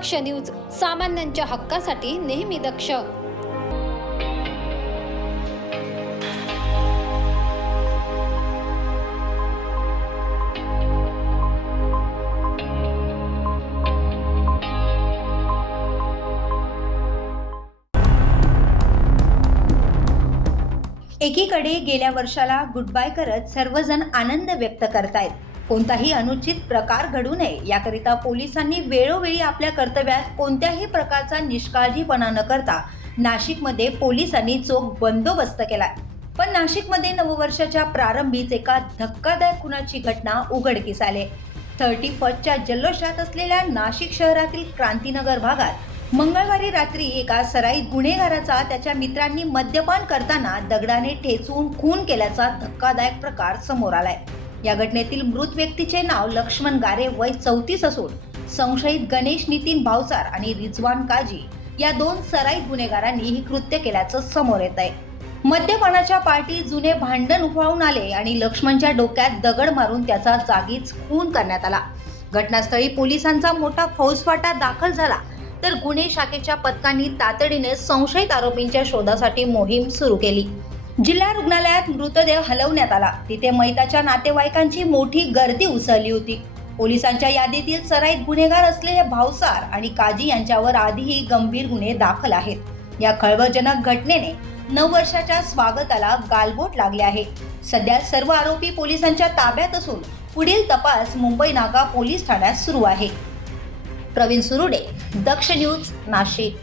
दक्ष news सामान्यांच्या हक्कासाठी नेहमी दक्ष. एकीकडे गेल्या वर्षाला गुड बाय करत सर्वजण आनंद व्यक्त करतायत. कोणताही अनुचित प्रकार घडू नये. याकरिता पोलिसांनी वेळोवेळी आपल्या कर्तव्यात कोणत्याही प्रकारचा निष्काळजीपणा न करता नाशिकमध्ये पोलिसांनी चोख बंदोबस्त केलाय पण नाशिकमध्ये नववर्षाच्या प्रारंभीच एका धक्कादायक खुनाची घटना उघडकीस आले. थर्टी फर्स्टच्या जल्लोषात असलेल्या नाशिक शहरातील क्रांतीनगर भागात मंगळवारी रात्री एका सराईत गुन्हेगाराचा त्याच्या मित्रांनी मद्यपान करताना दगडाने ठेचून खून केल्याचा धक्कादायक प्रकार समोर आलाय. या घटनेतील मृत व्यक्तीचे नाव लक्ष्मण गारे वय चौतीस असून संशयित गणेश नितीन भावसार आणि रिजवान काजी या दोन सराईत गुन्हेगारांनी ही कृत्य केल्याचं समोर येत आहे मद्यपानाच्या पार्टी जुने भांडण उफाळून आले आणि लक्ष्मणच्या डोक्यात दगड मारून त्याचा जागीच खून करण्यात आला. घटनास्थळी पोलिसांचा मोठा फौजफाटा दाखल झाला तर गुन्हे शाखेच्या पथकांनी तातडीने संशयित आरोपींच्या शोधासाठी मोहीम सुरू केली. जिल्हा रुग्णालयात मृतदेह हलवण्यात आला. तिथे मैताच्या नातेवाईकांची मोठी गर्दी उसळली होती. पोलिसांच्या यादीतील सराईत गुन्हेगार असलेले भावसार आणि काजी यांच्यावर आधीही गंभीर गुन्हे दाखल आहेत. या खळबळजनक घटनेने नऊ वर्षाच्या स्वागताला गालबोट लागले आहे. सध्या सर्व आरोपी पोलिसांच्या ताब्यात असून पुढील तपास मुंबई नाका पोलीस ठाण्यात सुरू आहे. प्रवीण सुरुडे दक्ष न्यूज नाशिक.